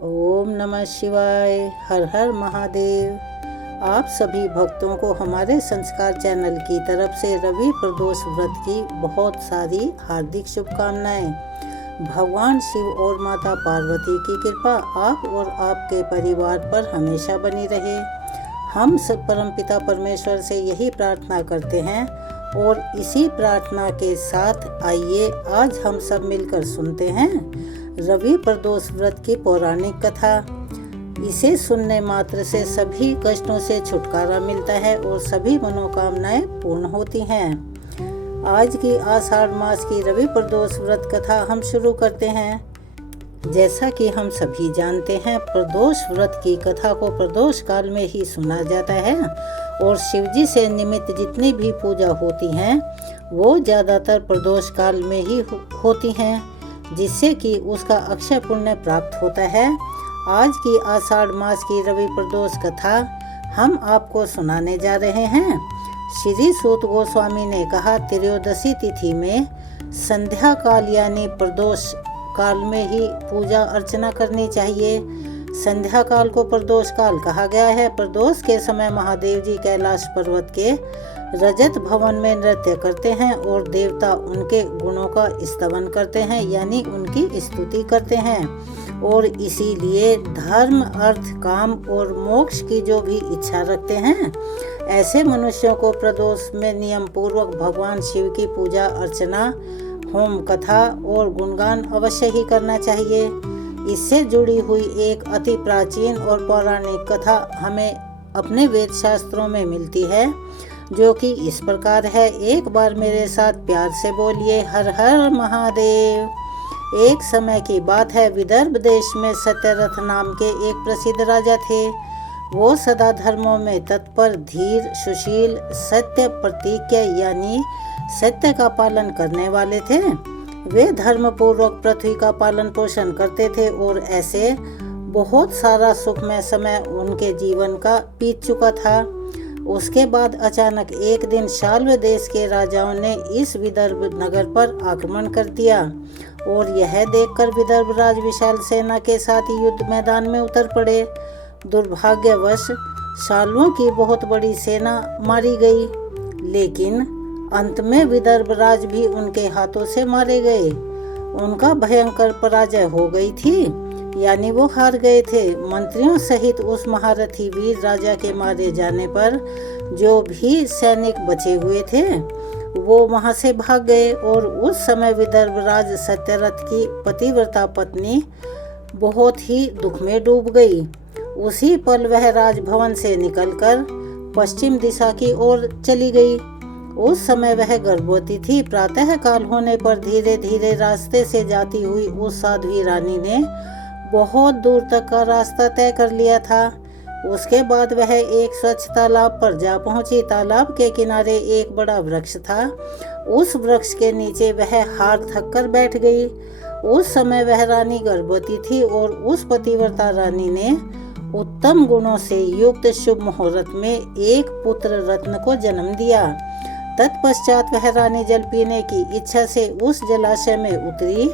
ओम नमः शिवाय। हर हर महादेव। आप सभी भक्तों को हमारे संस्कार चैनल की तरफ से रवि प्रदोष व्रत की बहुत सारी हार्दिक शुभकामनाएं। भगवान शिव और माता पार्वती की कृपा आप और आपके परिवार पर हमेशा बनी रहे। हम सब परमपिता परमेश्वर से यही प्रार्थना करते हैं और इसी प्रार्थना के साथ आइए आज हम सब मिलकर सुनते हैं रवि प्रदोष व्रत की पौराणिक कथा। इसे सुनने मात्र से सभी कष्टों से छुटकारा मिलता है और सभी मनोकामनाएं पूर्ण होती हैं। आज की आषाढ़ मास की रवि प्रदोष व्रत कथा हम शुरू करते हैं। जैसा कि हम सभी जानते हैं, प्रदोष व्रत की कथा को प्रदोष काल में ही सुना जाता है और शिवजी से निमित्त जितनी भी पूजा होती हैं वो ज़्यादातर प्रदोष काल में ही होती हैं, जिससे कि उसका अक्षय पुण्य प्राप्त होता है। आज की आषाढ़ मास की रवि प्रदोष कथा हम आपको सुनाने जा रहे हैं। श्री सूत गोस्वामी ने कहा, त्रयोदशी तिथि में संध्या काल यानी प्रदोष काल में ही पूजा अर्चना करनी चाहिए। संध्या काल को प्रदोष काल कहा गया है। प्रदोष के समय महादेव जी कैलाश पर्वत के रजत भवन में नृत्य करते हैं और देवता उनके गुणों का स्तवन करते हैं यानी उनकी स्तुति करते हैं, और इसीलिए धर्म, अर्थ, काम और मोक्ष की जो भी इच्छा रखते हैं ऐसे मनुष्यों को प्रदोष में नियम पूर्वक भगवान शिव की पूजा अर्चना, होम, कथा और गुणगान अवश्य ही करना चाहिए। इससे जुड़ी हुई एक अति प्राचीन और पौराणिक कथा हमें अपने वेद शास्त्रों में मिलती है, जो कि इस प्रकार है। एक बार मेरे साथ प्यार से बोलिए, हर हर महादेव। एक समय की बात है, विदर्भ देश में सत्यरथ नाम के एक प्रसिद्ध राजा थे। वो सदा धर्मों में तत्पर, धीर, सुशील, सत्य प्रतिज्ञ यानी सत्य का पालन करने वाले थे। वे धर्म पूर्वक पृथ्वी का पालन पोषण करते थे और ऐसे बहुत सारा सुखमय समय उनके जीवन का बीत चुका था। उसके बाद अचानक एक दिन शाल्व देश के राजाओं ने इस विदर्भ नगर पर आक्रमण कर दिया और यह देखकर विदर्भ राज विशाल सेना के साथ युद्ध मैदान में उतर पड़े। दुर्भाग्यवश शाल्वों की बहुत बड़ी सेना मारी गई, लेकिन अंत में विदर्भ राज भी उनके हाथों से मारे गए। उनका भयंकर पराजय हो गई थी, यानी वो हार गए थे। मंत्रियों सहित उस महारथी वीर राजा के मारे जाने पर जो भी सैनिक बचे हुए थे वो वहां से भाग गए, और उस समय विदर्भ राज सत्यरथ की पतिव्रता पत्नी बहुत ही दुख में डूब गई। उसी पल वह राजभवन से निकलकर पश्चिम दिशा की ओर चली गई। उस समय वह गर्भवती थी। प्रातः काल होने पर धीरे धीरे रास्ते से जाती हुई उस साध्वी रानी ने बहुत दूर तक का रास्ता तय कर लिया था। उसके बाद वह एक स्वच्छ तालाब पर जा पहुंची। तालाब के किनारे एक बड़ा वृक्ष था। उस वृक्ष के नीचे वह हार थक कर बैठ गई। उस समय वह रानी गर्भवती थी और उस पतिव्रता रानी ने उत्तम गुणों से युक्त शुभ मुहूर्त में एक पुत्र रत्न को जन्म दिया। तत्पश्चात वह रानी जल पीने की इच्छा से उस जलाशय में उतरी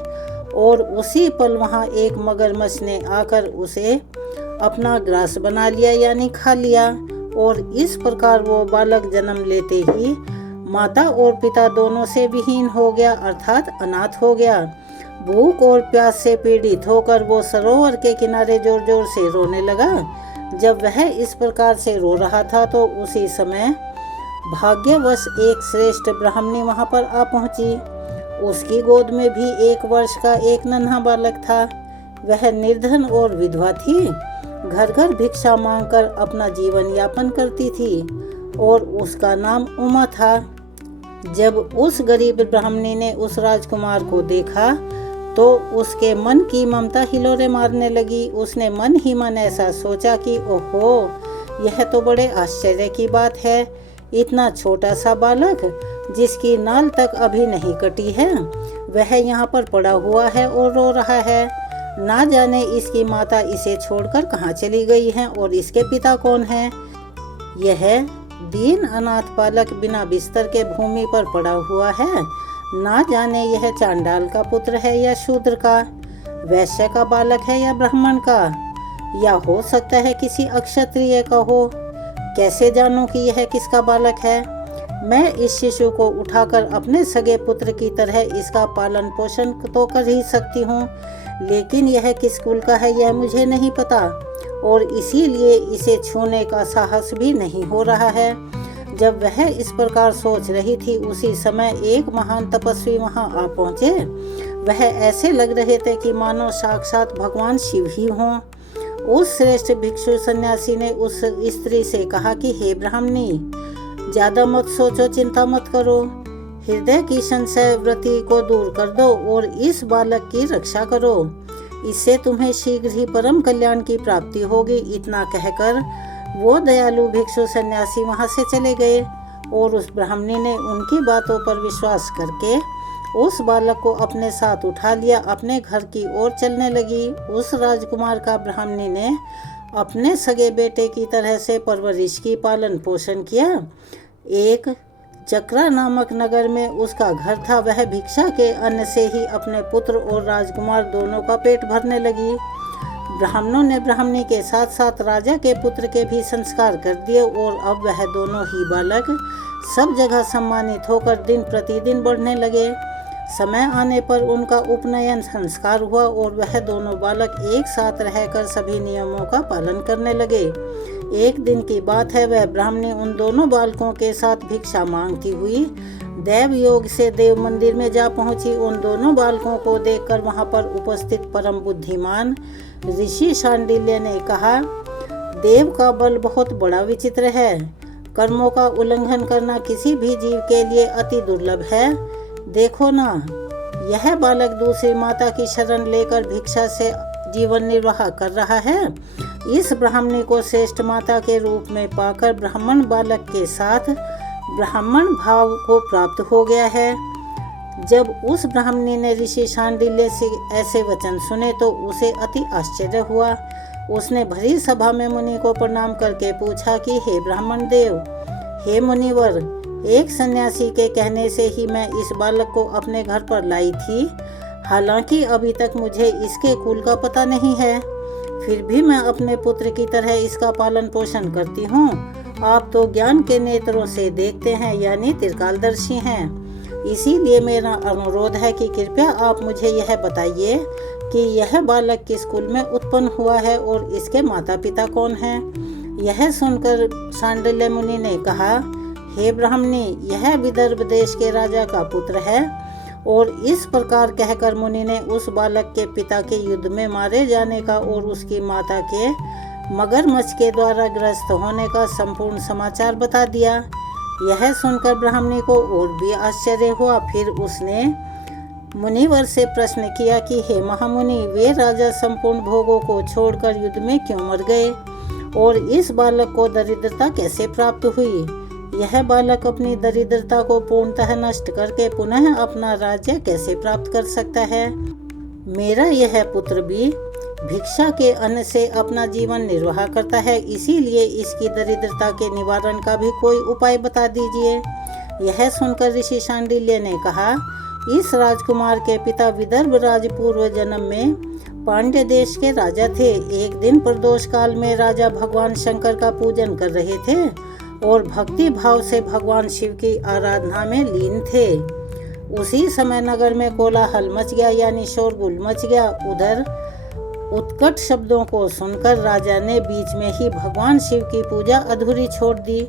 और उसी पल वहां एक मगरमच्छ ने आकर उसे अपना ग्रास बना लिया यानी खा लिया, और इस प्रकार वो बालक जन्म लेते ही माता और पिता दोनों से विहीन हो गया, अर्थात अनाथ हो गया। भूख और प्यास से पीड़ित होकर वो सरोवर के किनारे जोर जोर से रोने लगा। जब वह इस प्रकार से रो रहा था तो उसी समय भाग्यवश एक श्रेष्ठ ब्राह्मणी वहां पर आ पहुंची। उसकी गोद में भी 1 वर्ष का एक नन्हा बालक था। वह निर्धन और विधवा थी। घर घर भिक्षा मांगकर अपना जीवन यापन करती थी और उसका नाम उमा था। जब उस गरीब ब्राह्मणी ने उस राजकुमार को देखा तो उसके मन की ममता हिलोरे मारने लगी। उसने मन ही मन ऐसा सोचा कि ओहो, यह तो बड़े आश्चर्य की बात है। इतना छोटा सा बालक जिसकी नाल तक अभी नहीं कटी है, वह यहाँ पर पड़ा हुआ है और रो रहा है। ना जाने इसकी माता इसे छोड़कर कहाँ चली गई है और इसके पिता कौन है। यह दीन अनाथ बालक बिना बिस्तर के भूमि पर पड़ा हुआ है। ना जाने यह चांडाल का पुत्र है या शूद्र का। वैश्य का बालक है या ब्राह्मण का, या हो सकता है किसी अक्षत्रिय का हो। कैसे जानूं कि यह किसका बालक है? मैं इस शिशु को उठाकर अपने सगे पुत्र की तरह इसका पालन पोषण तो कर ही सकती हूँ, लेकिन यह किस कुल का है यह मुझे नहीं पता, और इसीलिए इसे छूने का साहस भी नहीं हो रहा है। जब वह इस प्रकार सोच रही थी, उसी समय एक महान तपस्वी वहां आ पहुंचे। वह ऐसे लग रहे थे कि मानो साक्षात भगवान शिव ही हों। उस श्रेष्ठ भिक्षु सन्यासी ने उस स्त्री से कहा कि हे ब्राह्मणी, ज्यादा मत सोचो, चिंता मत करो, हृदय की संशय वृत्ति को दूर कर दो और इस बालक की रक्षा करो, इससे तुम्हें शीघ्र ही परम कल्याण की प्राप्ति होगी। इतना कहकर वो दयालु भिक्षु सन्यासी वहां से चले गए और उस ब्राह्मणी ने उनकी बातों पर विश्वास करके उस बालक को अपने साथ उठा लिया, अपने घर की ओर चलने लगी। उस राजकुमार का ब्राह्मणी ने अपने सगे बेटे की तरह से परवरिश की, पालन पोषण किया। एक चक्रा नामक नगर में उसका घर था। वह भिक्षा के अन्न से ही अपने पुत्र और राजकुमार दोनों का पेट भरने लगी। ब्राह्मणों ने ब्राह्मणी के साथ साथ राजा के पुत्र के भी संस्कार कर दिए और अब वह दोनों ही बालक सब जगह सम्मानित होकर दिन प्रतिदिन बढ़ने लगे। समय आने पर उनका उपनयन संस्कार हुआ और वह दोनों बालक एक साथ रहकर सभी नियमों का पालन करने लगे। एक दिन की बात है, वह ब्राह्मणी उन दोनों बालकों के साथ भिक्षा मांगती हुई देव योग से देव मंदिर में जा पहुंची। उन दोनों बालकों को देखकर वहां पर उपस्थित परम बुद्धिमान ऋषि शांडिल्य ने कहा, देव का बल बहुत बड़ा विचित्र है। कर्मों का उल्लंघन करना किसी भी जीव के लिए अति दुर्लभ है। देखो ना, यह बालक दूसरी माता की शरण लेकर भिक्षा से जीवन निर्वाह कर रहा है। इस ब्राह्मणी को श्रेष्ठ माता के रूप में पाकर ब्राह्मण बालक के साथ ब्राह्मण भाव को प्राप्त हो गया है। जब उस ब्राह्मणी ने ऋषि शांडिल्य से ऐसे वचन सुने तो उसे अति आश्चर्य हुआ। उसने भरी सभा में मुनि को प्रणाम करके पूछा कि हे ब्राह्मण देव, हे मुनिवर, एक सन्यासी के कहने से ही मैं इस बालक को अपने घर पर लाई थी। हालांकि अभी तक मुझे इसके कुल का पता नहीं है, फिर भी मैं अपने पुत्र की तरह इसका पालन पोषण करती हूँ। आप तो ज्ञान के नेत्रों से देखते हैं, यानी त्रिकालदर्शी हैं। इसीलिए मेरा अनुरोध है कि कृपया आप मुझे यह बताइए कि यह बालक किस कुल में उत्पन्न हुआ है और इसके माता पिता कौन हैं। यह सुनकर शांडिल्य मुनि ने कहा, हे ब्राह्मणी, यह विदर्भ देश के राजा का पुत्र है। और इस प्रकार कहकर मुनि ने उस बालक के पिता के युद्ध में मारे जाने का और उसकी माता के मगरमच्छ के द्वारा ग्रस्त होने का संपूर्ण समाचार बता दिया। यह सुनकर ब्राह्मणी को और भी आश्चर्य हुआ। फिर उसने मुनिवर से प्रश्न किया कि हे महामुनि, वे राजा संपूर्ण भोगों को छोड़कर युद्ध में क्यों मर गए और इस बालक को दरिद्रता कैसे प्राप्त हुई? यह बालक अपनी दरिद्रता को पूर्णतः नष्ट करके पुनः अपना राज्य कैसे प्राप्त कर सकता है? मेरा यह पुत्र भी भिक्षा के अन्न से अपना जीवन निर्वाह करता है, इसीलिए इसकी दरिद्रता के निवारण का भी कोई उपाय बता दीजिए। यह सुनकर ऋषि शांडिल्य ने कहा, इस राजकुमार के पिता विदर्भ राज पूर्व जन्म में पांड्य देश के राजा थे। एक दिन प्रदोष काल में राजा भगवान शंकर का पूजन कर रहे थे और भक्ति भाव से भगवान शिव की आराधना में लीन थे। उसी समय नगर में कोलाहल मच गया, यानी शोरगुल मच गया। उधर उत्कट शब्दों को सुनकर राजा ने बीच में ही भगवान शिव की पूजा अधूरी छोड़ दी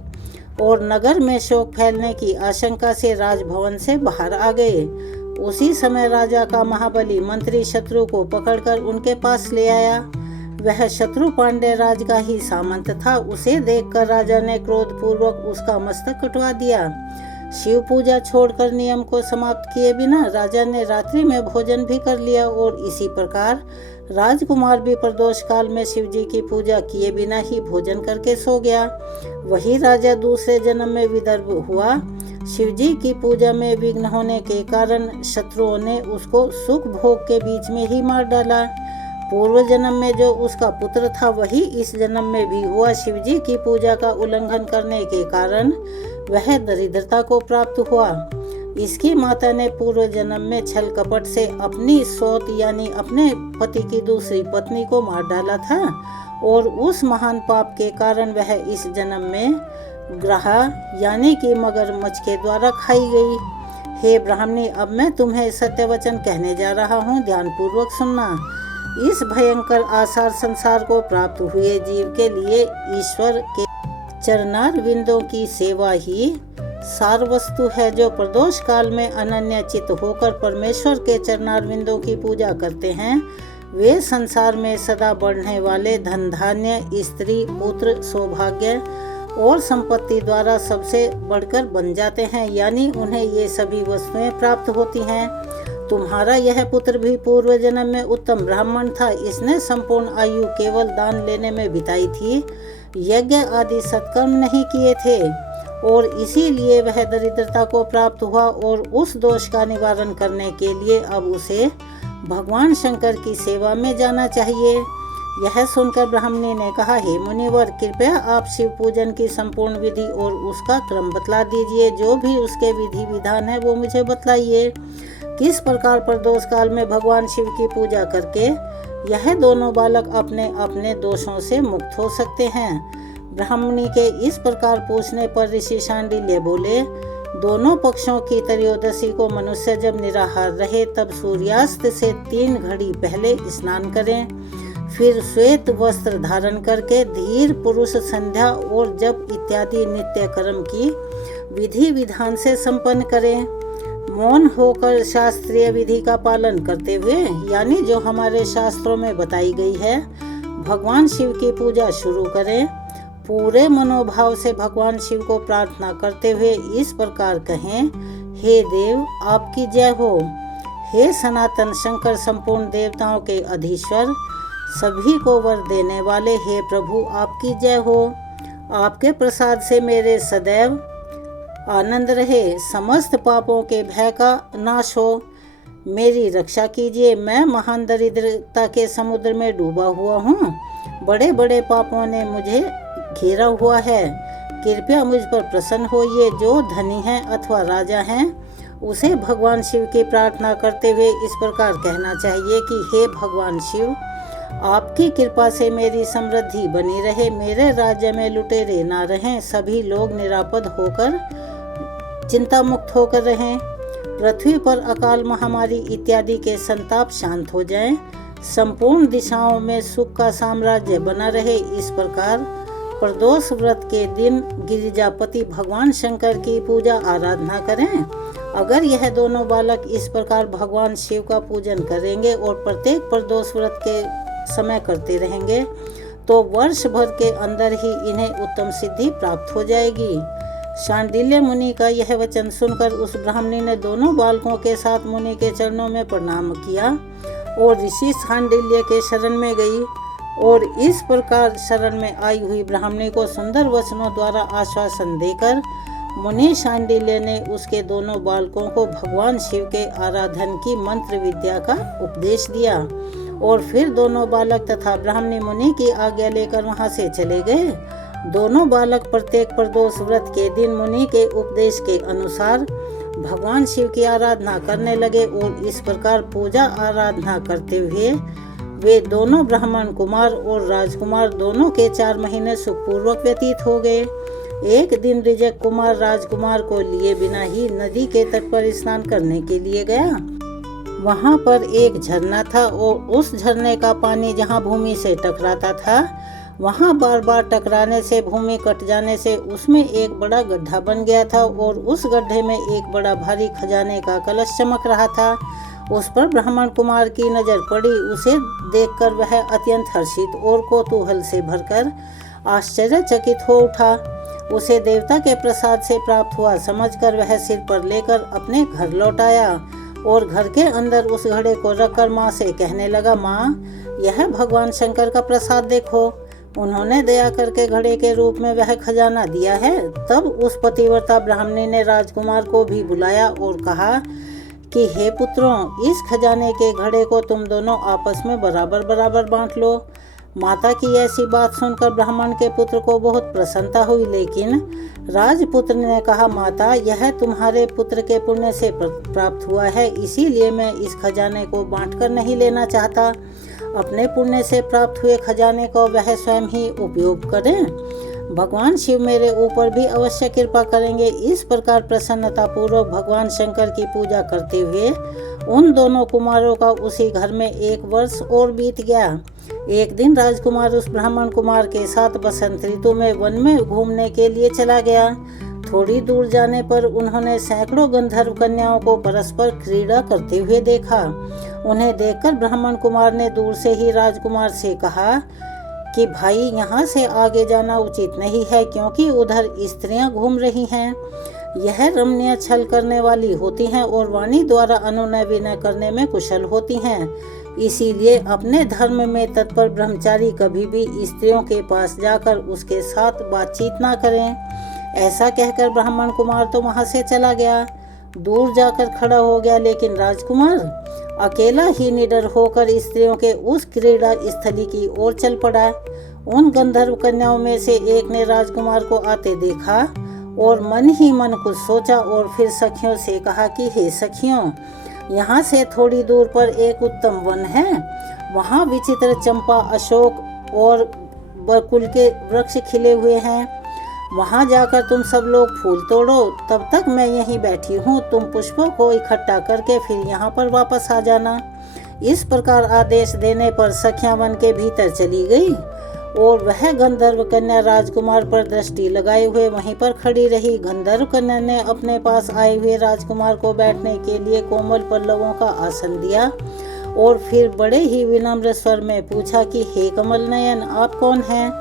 और नगर में शोक फैलने की आशंका से राजभवन से बाहर आ गए। उसी समय राजा का महाबली मंत्री शत्रु को पकड़कर उनके पास ले आया। वह शत्रु पांड्य राज का ही सामंत था। उसे देखकर राजा ने क्रोधपूर्वक उसका मस्तक कटवा दिया। शिव पूजा छोड़कर नियम को समाप्त किए बिना राजा ने रात्रि में भोजन भी कर लिया और इसी प्रकार राजकुमार भी प्रदोष काल में शिव जी की पूजा किए बिना ही भोजन करके सो गया। वही राजा दूसरे जन्म में विदर्भ हुआ। शिव जी की पूजा में विघ्न होने के कारण शत्रुओं ने उसको सुख भोग के बीच में ही मार डाला। पूर्व जन्म में जो उसका पुत्र था वही इस जन्म में भी हुआ। शिव जी की पूजा का उल्लंघन करने के कारण वह दरिद्रता को प्राप्त हुआ। इसकी माता ने पूर्व जन्म में छल कपट से अपनी सौत यानी अपने पति की दूसरी पत्नी को मार डाला था और उस महान पाप के कारण वह इस जन्म में ग्रहा यानी कि मगरमच्छ के द्वारा खाई गई। हे ब्राह्मणी, अब मैं तुम्हें सत्य वचन कहने जा रहा हूँ, ध्यान पूर्वक सुनना। इस भयंकर आसार संसार को प्राप्त हुए जीव के लिए ईश्वर के चरणार विंदों की सेवा ही सार वस्तु है। जो प्रदोष काल में अनन्यचित होकर परमेश्वर के चरणार विंदों की पूजा करते हैं, वे संसार में सदा बढ़ने वाले धन धान्य, स्त्री, पुत्र, सौभाग्य और संपत्ति द्वारा सबसे बढ़कर बन जाते हैं, यानी उन्हें ये सभी वस्तुएं प्राप्त होती हैं। तुम्हारा यह पुत्र भी पूर्व जन्म में उत्तम ब्राह्मण था। इसने संपूर्ण आयु केवल दान लेने में बिताई थी, यज्ञ आदि सत्कर्म नहीं किए थे और इसीलिए वह दरिद्रता को प्राप्त हुआ और उस दोष का निवारण करने के लिए अब उसे भगवान शंकर की सेवा में जाना चाहिए। यह सुनकर ब्राह्मणी ने कहा, हे मुनिवर, कृपया आप शिव पूजन की संपूर्ण विधि और उसका क्रम बतला दीजिए। जो भी उसके विधि विधान है वो मुझे बतलाइए। किस प्रकार प्रदोष काल में भगवान शिव की पूजा करके यह दोनों बालक अपने अपने दोषों से मुक्त हो सकते हैं। ब्राह्मणी के इस प्रकार पूछने पर ऋषि शांडिल्य बोले, दोनों पक्षों की त्रयोदशी को मनुष्य जब निराहार रहे तब सूर्यास्त से 3 घड़ी पहले स्नान करें, फिर श्वेत वस्त्र धारण करके धीर पुरुष संध्या और जप इत्यादि नित्य कर्म की विधि विधान से संपन्न करें। मौन होकर शास्त्रीय विधि का पालन करते हुए, यानी जो हमारे शास्त्रों में बताई गई है, भगवान शिव की पूजा शुरू करें। पूरे मनोभाव से भगवान शिव को प्रार्थना करते हुए इस प्रकार कहें, हे देव, आपकी जय हो। हे सनातन शंकर, संपूर्ण देवताओं के अधीश्वर, सभी को वर देने वाले, हे प्रभु, आपकी जय हो। आपके प्रसाद से मेरे सदैव आनंद रहे, समस्त पापों के भय का नाश हो, मेरी रक्षा कीजिए। मैं महान दरिद्रता के समुद्र में डूबा हुआ हूँ, बड़े बड़े पापों ने मुझे घेरा हुआ है, कृपया मुझ पर प्रसन्न होइए। जो धनी है अथवा राजा हैं, उसे भगवान शिव की प्रार्थना करते हुए इस प्रकार कहना चाहिए कि हे भगवान शिव, आपकी कृपा से मेरी समृद्धि बनी रहे, मेरे राज्य में लुटेरे ना रहें, सभी लोग निरापद होकर चिंता मुक्त होकर रहें, पृथ्वी पर अकाल महामारी इत्यादि के संताप शांत हो जाएं, संपूर्ण दिशाओं में सुख का साम्राज्य बना रहे। इस प्रकार प्रदोष व्रत के दिन गिरिजापति भगवान शंकर की पूजा आराधना करें। अगर यह दोनों बालक इस प्रकार भगवान शिव का पूजन करेंगे और प्रत्येक प्रदोष व्रत के समय करते रहेंगे तो वर्ष भर के अंदर ही इन्हें उत्तम सिद्धि प्राप्त हो जाएगी। शांडिल्य मुनि का यह वचन सुनकर उस ब्राह्मणी ने दोनों बालकों के साथ मुनि के चरणों में प्रणाम किया और ऋषि शांडिल्य के शरण में गई और इस प्रकार शरण में आई हुई ब्राह्मणी को सुंदर वचनों द्वारा आश्वासन देकर मुनि शांडिल्य ने उसके दोनों बालकों को भगवान शिव के आराधन की मंत्र विद्या का उपदेश दिया और फिर दोनों बालक तथा ब्राह्मणी मुनि की आज्ञा लेकर वहां से चले गए। दोनों बालक प्रत्येक प्रदोष व्रत के दिन मुनि के उपदेश के अनुसार भगवान शिव की आराधना करने लगे और इस प्रकार पूजा आराधना करते हुए वे दोनों ब्राह्मण कुमार और राजकुमार दोनों के 4 महीने सुखपूर्वक व्यतीत हो गए। एक दिन ऋजक कुमार राजकुमार को लिए बिना ही नदी के तट पर स्नान करने के लिए गया। वहां पर एक झरना था और उस झरने का पानी जहां भूमि से टकराता था, वहां बार बार टकराने से भूमि कट जाने से उसमें एक बड़ा गड्ढा बन गया था और उस गड्ढे में एक बड़ा भारी खजाने का कलश चमक रहा था। उस पर ब्राह्मण कुमार की नजर पड़ी। उसे देखकर वह अत्यंत हर्षित और कौतूहल से भरकर आश्चर्यचकित हो उठा। उसे देवता के प्रसाद से प्राप्त हुआ समझकर वह सिर पर लेकर अपने घर लौट आया और घर के अंदर उस घड़े को रखकर माँ से कहने लगा, माँ, यह भगवान शंकर का प्रसाद देखो, उन्होंने दया करके घड़े के रूप में वह खजाना दिया है। तब उस पतिव्रता ब्राह्मणी ने राजकुमार को भी बुलाया और कहा कि हे पुत्रों, इस खजाने के घड़े को तुम दोनों आपस में बराबर बराबर बांट लो। माता की ऐसी बात सुनकर ब्राह्मण के पुत्र को बहुत प्रसन्नता हुई, लेकिन राजपुत्र ने कहा, माता, यह तुम्हारे पुत्र के पुण्य से प्राप्त हुआ है, इसीलिए मैं इस खजाने को बांटकर नहीं लेना चाहता। अपने पुण्य से प्राप्त हुए खजाने को वह स्वयं ही उपयोग करें। भगवान शिव मेरे ऊपर भी अवश्य कृपा करेंगे। इस प्रकार प्रसन्नता पूर्वक भगवान शंकर की पूजा करते हुए उन दोनों कुमारों का उसी घर में 1 वर्ष और बीत गया। एक दिन राजकुमार उस ब्राह्मण कुमार के साथ बसंत ऋतु में वन में घूमने के लिए चला गया। थोड़ी दूर जाने पर उन्होंने सैकड़ों गंधर्व कन्याओं को परस्पर क्रीड़ा करते हुए देखा। उन्हें देखकर ब्राह्मण कुमार ने दूर से ही राजकुमार से कहा कि भाई, यहाँ से आगे जाना उचित नहीं है, क्योंकि उधर स्त्रियां घूम रही हैं। यह रमणीय छल करने वाली होती हैं और वाणी द्वारा अनुनय विनय करने में कुशल होती हैं। इसीलिए अपने धर्म में तत्पर ब्रह्मचारी कभी भी स्त्रियों के पास जाकर उसके साथ बातचीत ना करें। ऐसा कहकर ब्राह्मण कुमार तो वहां से चला गया। दूर जाकर खड़ा हो गया, लेकिन राजकुमार अकेला ही निडर होकर स्त्रियों के उस क्रीड़ा स्थली की ओर चल पड़ा। उन गंधर्व कन्याओं में से एक ने राजकुमार को आते देखा और मन ही मन कुछ सोचा और फिर सखियों से कहा कि हे सखियों, यहाँ से थोड़ी दूर पर एक उत्तम वन है। वहाँ विचित्र चंपा, अशोक और बकुल के वृक्ष खिले हुए हैं। वहाँ जाकर तुम सब लोग फूल तोड़ो, तब तक मैं यहीं बैठी हूँ। तुम पुष्पों को इकट्ठा करके फिर यहाँ पर वापस आ जाना। इस प्रकार आदेश देने पर सखियां वन के भीतर चली गई और वह गंधर्व कन्या राजकुमार पर दृष्टि लगाए हुए वहीं पर खड़ी रही। गंधर्व कन्या ने अपने पास आए हुए राजकुमार को बैठने के लिए कोमल पल्लवों का आसन दिया और फिर बड़े ही विनम्र स्वर में पूछा कि हे कमल नयन, आप कौन हैं,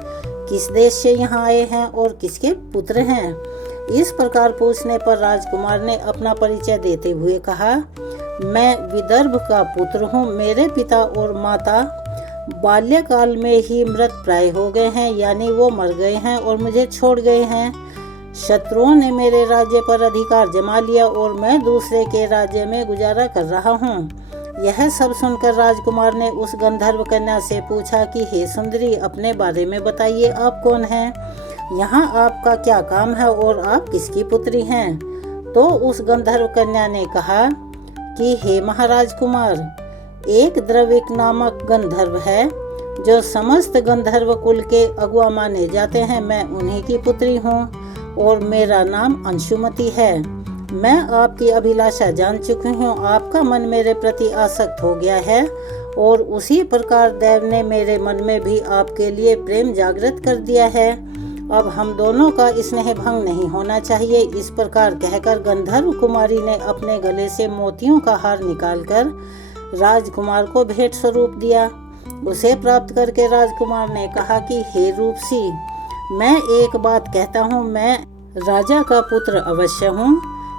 किस देश से यहाँ आए हैं और किसके पुत्र हैं। इस प्रकार पूछने पर राजकुमार ने अपना परिचय देते हुए कहा, मैं विदर्भ का पुत्र हूँ। मेरे पिता और माता बाल्यकाल में ही मृत प्राय हो गए हैं, यानी वो मर गए हैं और मुझे छोड़ गए हैं। शत्रुओं ने मेरे राज्य पर अधिकार जमा लिया और मैं दूसरे के राज्य में गुजारा कर रहा हूँ। यह सब सुनकर राजकुमार ने उस गंधर्व कन्या से पूछा कि हे सुंदरी, अपने बारे में बताइए, आप कौन हैं, यहाँ आपका क्या काम है और आप किसकी पुत्री हैं। तो उस गंधर्व कन्या ने कहा कि हे महाराज कुमार, एक द्रविक नामक गंधर्व है जो समस्त गंधर्व कुल के अगुआ माने जाते हैं। मैं उन्हीं की पुत्री हूँ और मेरा नाम अंशुमति है। मैं आपकी अभिलाषा जान चुकी हूँ। आपका मन मेरे प्रति आसक्त हो गया है और उसी प्रकार देव ने मेरे मन में भी आपके लिए प्रेम जागृत कर दिया है। अब हम दोनों का स्नेह भंग नहीं होना चाहिए। इस प्रकार कहकर गंधर्व कुमारी ने अपने गले से मोतियों का हार निकालकर राजकुमार को भेंट स्वरूप दिया। उसे प्राप्त करके राजकुमार ने कहा कि हे रूपसी, मैं एक बात कहता हूँ, मैं राजा का पुत्र अवश्य हूँ,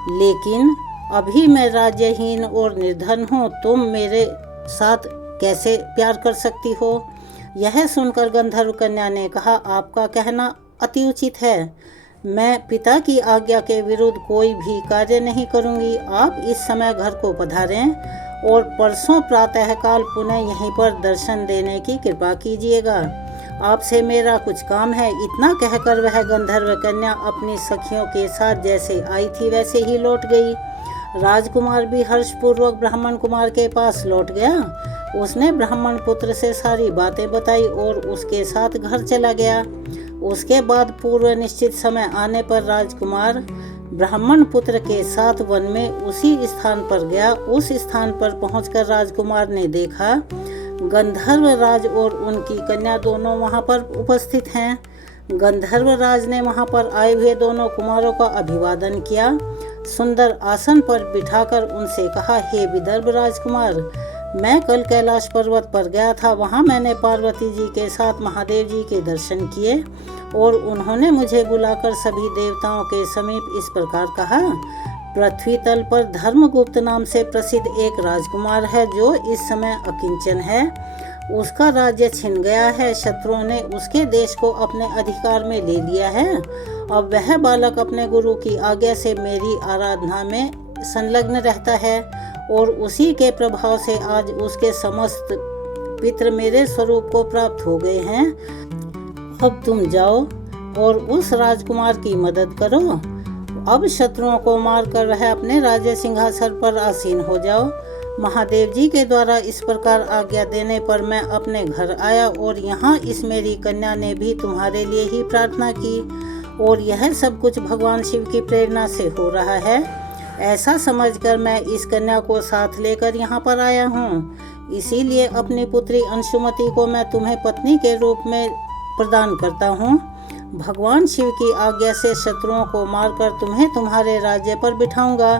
लेकिन अभी मैं राज्यहीन और निर्धन हूँ। तुम मेरे साथ कैसे प्यार कर सकती हो। यह सुनकर गंधर्व कन्या ने कहा, आपका कहना अति उचित है। मैं पिता की आज्ञा के विरुद्ध कोई भी कार्य नहीं करूँगी। आप इस समय घर को पधारें और परसों प्रातःकाल पुनः यहीं पर दर्शन देने की कृपा कीजिएगा। आपसे मेरा कुछ काम है। इतना कहकर वह गंधर्व कन्या अपनी सखियों के साथ जैसे आई थी वैसे ही लौट गई। राजकुमार भी हर्षपूर्वक ब्राह्मण कुमार के पास लौट गया। उसने ब्राह्मण पुत्र से सारी बातें बताई और उसके साथ घर चला गया। उसके बाद पूर्व निश्चित समय आने पर राजकुमार ब्राह्मण पुत्र के साथ वन में उसी स्थान पर गया। उस स्थान पर पहुंचकर राजकुमार ने देखा गंधर्व राज और उनकी कन्या दोनों वहां पर उपस्थित हैं। गंधर्व राज ने वहां पर आए हुए दोनों कुमारों का अभिवादन किया। सुंदर आसन पर बिठाकर उनसे कहा, हे विदर्भ राजकुमार, मैं कल कैलाश पर्वत पर गया था। वहां मैंने पार्वती जी के साथ महादेव जी के दर्शन किए और उन्होंने मुझे बुलाकर सभी देवताओं के समीप इस प्रकार कहा, पृथ्वी तल पर धर्मगुप्त नाम से प्रसिद्ध एक राजकुमार है जो इस समय अकिंचन है। उसका राज्य छिन गया है। शत्रुओं ने उसके देश को अपने अधिकार में ले लिया है। अब वह बालक अपने गुरु की आज्ञा से मेरी आराधना में संलग्न रहता है और उसी के प्रभाव से आज उसके समस्त पितर मेरे स्वरूप को प्राप्त हो गए हैं। अब तुम जाओ और उस राजकुमार की मदद करो। अब शत्रुओं को मारकर वह अपने राज्य सिंहासन पर आसीन हो जाओ। महादेव जी के द्वारा इस प्रकार आज्ञा देने पर मैं अपने घर आया और यहाँ इस मेरी कन्या ने भी तुम्हारे लिए ही प्रार्थना की और यह सब कुछ भगवान शिव की प्रेरणा से हो रहा है। ऐसा समझकर मैं इस कन्या को साथ लेकर यहाँ पर आया हूँ। इसीलिए अपनी पुत्री अंशुमति को मैं तुम्हें पत्नी के रूप में प्रदान करता हूँ। भगवान शिव की आज्ञा से शत्रुओं को मारकर तुम्हें तुम्हारे राज्य पर बिठाऊंगा।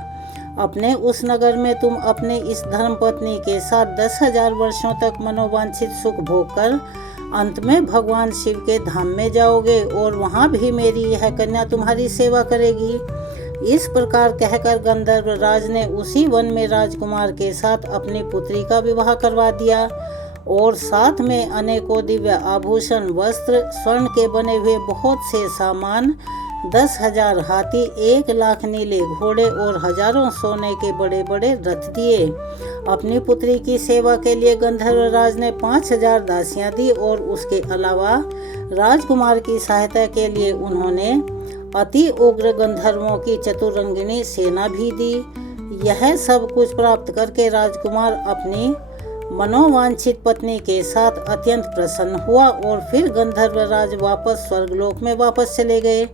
अपने उस नगर में तुम अपने इस धर्मपत्नी के साथ 10,000 वर्षों तक मनोवांछित सुख भोग कर अंत में भगवान शिव के धाम में जाओगे और वहाँ भी मेरी यह कन्या तुम्हारी सेवा करेगी। इस प्रकार कहकर गंधर्व राज ने उसी वन में राजकुमार के साथ अपनी पुत्री का विवाह करवा दिया और साथ में अनेकों दिव्य आभूषण, वस्त्र, स्वर्ण के बने हुए बहुत से सामान, 10,000 हाथी, 1,00,000 नीले घोड़े और हजारों सोने के बड़े बड़े रथ दिए। अपनी पुत्री की सेवा के लिए गंधर्व राज ने 5,000 दासियां दी और उसके अलावा राजकुमार की सहायता के लिए उन्होंने अति उग्र गंधर्वों की चतुरंगिनी सेना भी दी। यह सब कुछ प्राप्त करके राजकुमार अपनी मनोवांछित पत्नी के साथ अत्यंत प्रसन्न हुआ और फिर गंधर्व राज वापस स्वर्गलोक में वापस चले गए।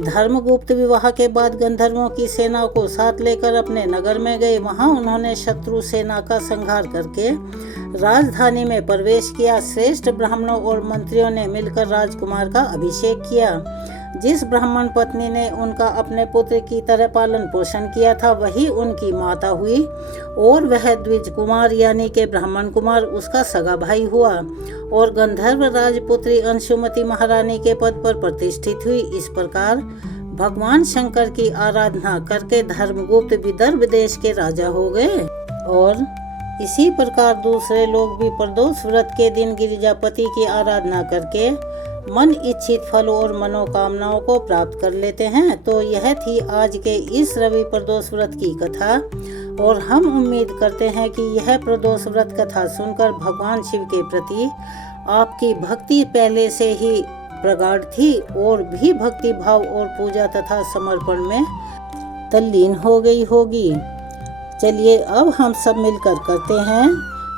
धर्मगुप्त विवाह के बाद गंधर्वों की सेना को साथ लेकर अपने नगर में गए। वहां उन्होंने शत्रु सेना का संहार करके राजधानी में प्रवेश किया। श्रेष्ठ ब्राह्मणों और मंत्रियों ने मिलकर राजकुमार का अभिषेक किया। जिस ब्राह्मण पत्नी ने उनका अपने पुत्र की तरह पालन पोषण किया था वही उनकी माता हुई और वह द्विज कुमार यानी के ब्राह्मण कुमार उसका सगा भाई हुआ और गंधर्व राजपुत्री अंशुमति महारानी के पद पर प्रतिष्ठित हुई। इस प्रकार भगवान शंकर की आराधना करके धर्मगुप्त विदर्भ देश के राजा हो गए। और इसी प्रकार दूसरे लोग भी प्रदोष व्रत के दिन गिरिजापति की आराधना करके मन इच्छित फल और मनोकामनाओं को प्राप्त कर लेते हैं। तो यह थी आज के इस रवि प्रदोष व्रत की कथा और हम उम्मीद करते हैं कि यह प्रदोष व्रत कथा सुनकर भगवान शिव के प्रति आपकी भक्ति पहले से ही प्रगाढ़ थी और भी भक्ति भाव और पूजा तथा समर्पण में तल्लीन हो गई होगी। चलिए अब हम सब मिलकर करते हैं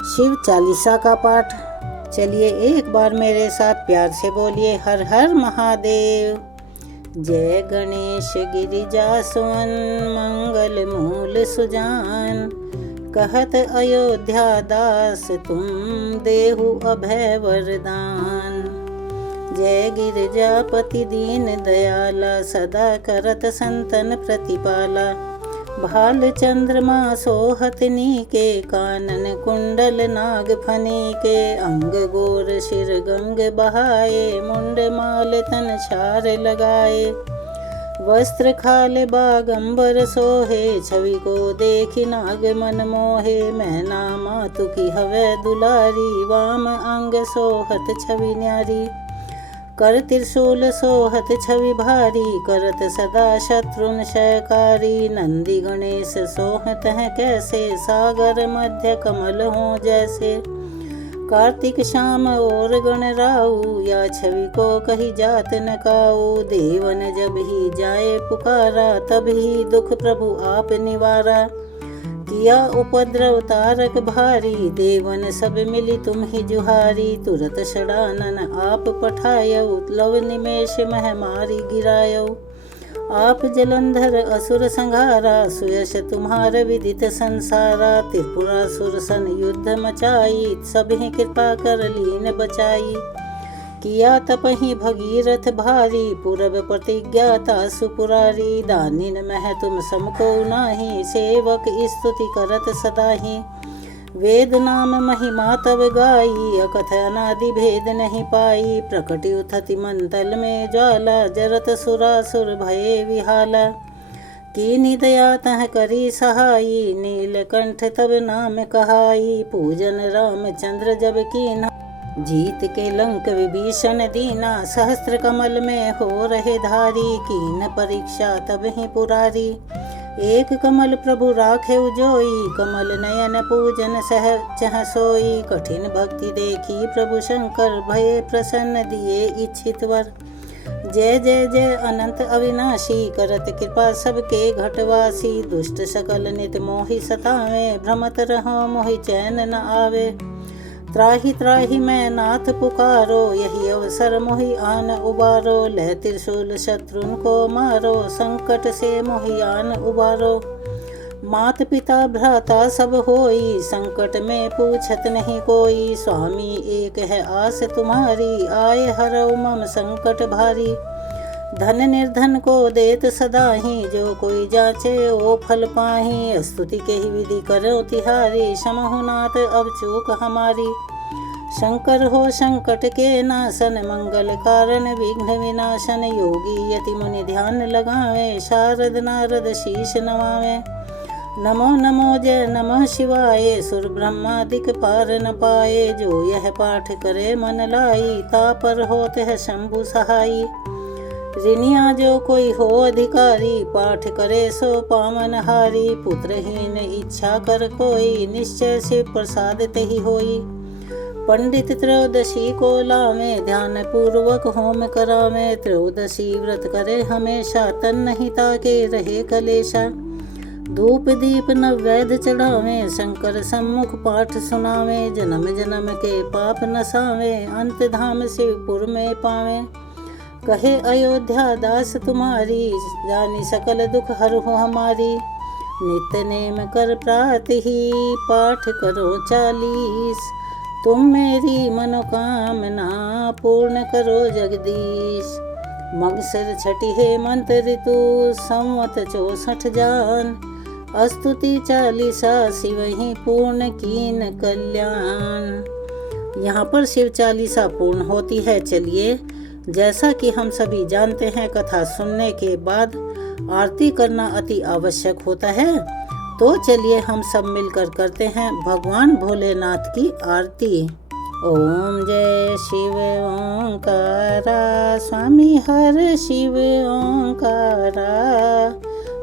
शिव चालीसा का पाठ। चलिए एक बार मेरे साथ प्यार से बोलिए, हर हर महादेव। जय गणेश गिरिजा सुवन, मंगल मूल सुजान, कहत अयोध्या दास तुम देहु अभय वरदान। जय गिरिजापति दीन दयाला, सदा करत संतन प्रतिपाला। भाल चंद्रमा सोहतनी के, कानन कुंडल नाग फनी के। अंग गोर शिर गंग बहाए, मुंड माल तन छार लगाए। वस्त्र खाल बागंबर सोहे, छवि को देखी नाग मन मोहे। मैना मातु की हवे दुलारी, वाम अंग सोहत छवि न्यारी। कर त्रिशूल सोहत छवि भारी, करत सदा शत्रुन क्षयकारी। नंदी गणेश सोहत हैं कैसे, सागर मध्य कमल हो जैसे। कार्तिक श्याम और गणराऊ, या छवि को कही जात न काऊ। देवन जब ही जाए पुकारा, तब ही दुख प्रभु आप निवारा। किया उपद्रव तारक भारी, देवन सब मिली तुम ही जुहारी। तुरत षडानन आप पठायऊ, लव निमेष मह मारी गिरायऊ। आप जलंधर असुर संहारा, सुयश तुम्हार विदित संसारा। त्रिपुरासुर सन युद्ध मचाई, सबहि कृपा कर लीन बचाई। किया तपहि भगीरथ भारी, पूरब प्रतिज्ञाता सुपुरारी। दानिन मह तुम समको नाही, सेवक स्तुति करत सदाहि। वेद नाम महिमा तब गाई, अकथ अनादि भेद नहीं पाई। प्रकटि उठति मंतल में ज्वाला, जरत सुरासुर भये विहाला। कीनी दया तह करी सहाई, नीलकंठ तब नाम कहाई। पूजन रामचंद्र जब कीन्हा, जीत के लंक विभीषण दीना। सहस्त्र कमल में हो रहे धारी, कीन परीक्षा तब ही पुरारी। एक कमल प्रभु राखे जोई, कमल नयन पूजन सह चह सोई। कठिन भक्ति देखी प्रभु शंकर, भये प्रसन्न दिए इच्छित वर। जय जय जय अनंत अविनाशी, करत कृपा सबके घटवासी। दुष्ट सकल नित मोहि सतावे, भ्रमत रहो मोहि चैन न आवे। त्राहि त्राहि मैं नाथ पुकारो, यही अवसर मोहि आन उबारो। लह त्रिशूल शत्रुन को मारो, संकट से मोहि आन उबारो। मात पिता भ्राता सब होई, संकट में पूछत नहीं कोई। स्वामी एक है आस तुम्हारी, आए हरौ मम संकट भारी। धन निर्धन को देत सदाही, जो कोई जाचे ओ फल पाही। स्तुति के ही विधि करो तिहारी, समहु नाथ अब चूक हमारी। शंकर हो संकट के नाशन, मंगल कारण विघ्न विनाशन। योगी यति मुनि ध्यान लगावे, शारद नारद शीश नवावे। नमो नमो जय नमः शिवाय, सुर ब्रह्मादिक पार न पाए। जो यह पाठ करे मन लाई, तापर होते है शंभु सहाई। ऋणिया जो कोई हो अधिकारी, पाठ करे सो पावन हारी। पुत्रहीन इच्छा कर कोई, निश्चय से प्रसाद तेहि होई। पंडित त्रयोदशी को लावे, ध्यान पूर्वक होम करावे। त्रयोदशी व्रत करे हमेशा, तन नहीं ताके रहे कलेशा। धूप दीप नवैध चढ़ावे, शंकर सम्मुख पाठ सुनावे। जन्म जन्म के पाप नसावे, अंत धाम शिवपुर में पावे। कहे अयोध्या दास तुम्हारी, जानी सकल दुख हरहु हमारी। नित्य नेम कर प्रातः पाठ करो 40, तुम मेरी मनोकामना पूर्ण करो जगदीश। मगसर छठी हेमंत ऋतु, संवत 64 जान। स्तुति 40 शिव ही पूर्ण कीन कल्याण। यहाँ पर शिव 40 पूर्ण होती है। चलिए, जैसा कि हम सभी जानते हैं, कथा सुनने के बाद आरती करना अति आवश्यक होता है। तो चलिए हम सब मिलकर करते हैं भगवान भोलेनाथ की आरती। ओम जय शिव ओंकारा, स्वामी हर शिव ओंकारा।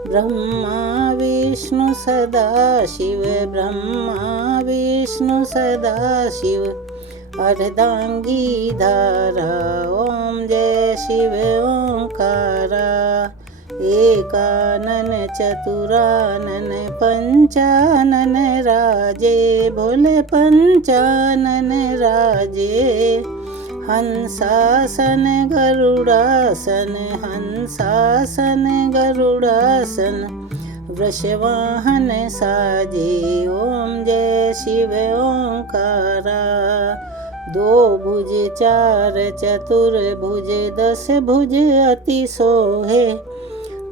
ब्रह्मा विष्णु सदा शिव, ब्रह्मा विष्णु सदा शिव। अर्धांगी धारा, ओम जय शिव ओंकारा। एकानन चतुरानन पंचानन राजे, भोले पंचानन राजे। हंसासन गरुड़ासन, हंसासन गरुड़ासन। वृषवाहन साजे, ओम जय शिव ओंकारा। 2 भुज 4 चतुर्भुज, 10 भुज अति सोहे।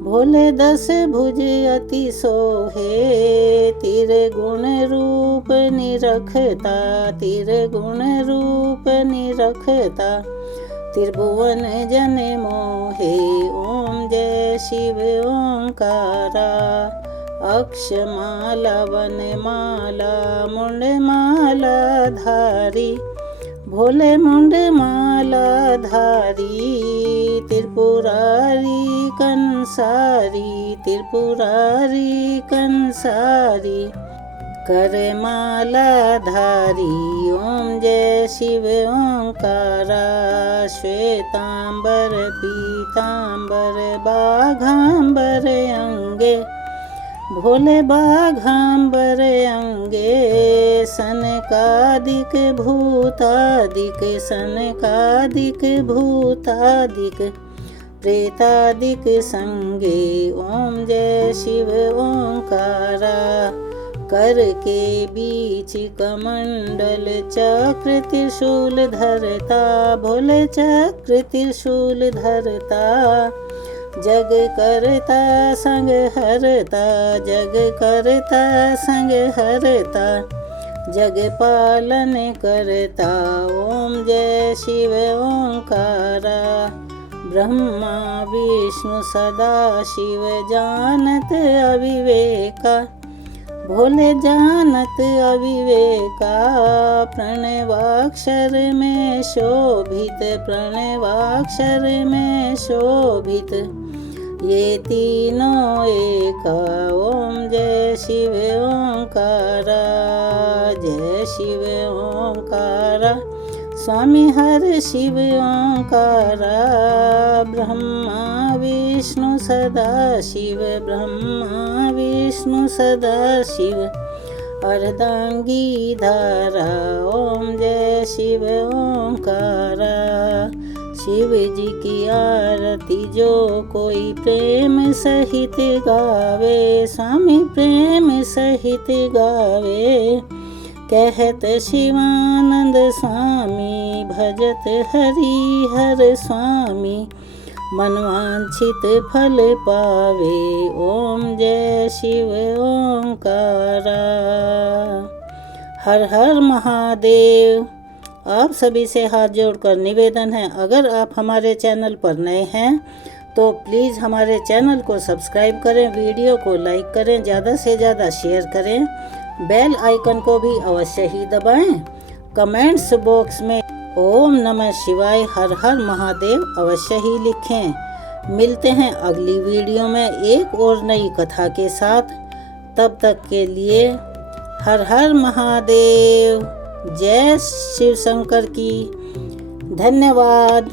भोले 10 भुज अति सोहे। त्रिगुण रूप निरखता, त्रिगुण रूप निरखता। त्रिभुवन जन मोहे, ओम जय शिव ओंकारा। अक्षमाला वनमाला, मुंडमाला धारी। भोले मुंडमाला धारी। त्रिपुरारी कंसारी, त्रिपुरारी कंसारी। करमाला धारी, ओम जय शिव ओंकारा। श्वेतांबर पीतांबर, बाघांबर अंगे। भोले बाघांबर अंगे। सनकादिक भूतादिक, सनकादिक भूतादिक। प्रेतादिक संगे, ओम जय शिव ओंकारा। कर के बीच कमंडल, चक्र त्रिशूल धरता। भोले चक्र त्रिशूल धरता। जग करता संग हरता, जग करता संग हरता। जग पालन करता, ओम जय शिव ओंकारा। ब्रह्मा विष्णु सदा शिव, जानत अविवेका। भोले जानत अविवेका। प्रणवाक्षर में शोभित, प्रणवाक्षर में शोभित। ये तीनों एक। ओम जय शिव ओंकारा, जय शिव ओंकारा। स्वामी हर शिव ओंकारा, ब्रह्मा विष्णु सदा शिव, ब्रह्मा विष्णु सदा शिव। अर्धांगी धारा। ओम जय शिव ओंकारा। शिव जी की आरती जो कोई प्रेम सहित गावे, स्वामी प्रेम सहित गावे। कहत शिवानंद स्वामी, भजत हरि हर स्वामी। मनवांछित फल पावे। ओम जय शिव ओंकारा। हर हर महादेव। आप सभी से हाथ जोड़कर निवेदन है, अगर आप हमारे चैनल पर नए हैं तो प्लीज़ हमारे चैनल को सब्सक्राइब करें, वीडियो को लाइक करें, ज़्यादा से ज़्यादा शेयर करें, बेल आइकन को भी अवश्य ही दबाएं। कमेंट्स बॉक्स में ओम नमः शिवाय हर हर महादेव अवश्य ही लिखें। मिलते हैं अगली वीडियो में एक और नई कथा के साथ। तब तक के लिए हर हर महादेव। जय शिव शंकर की। धन्यवाद।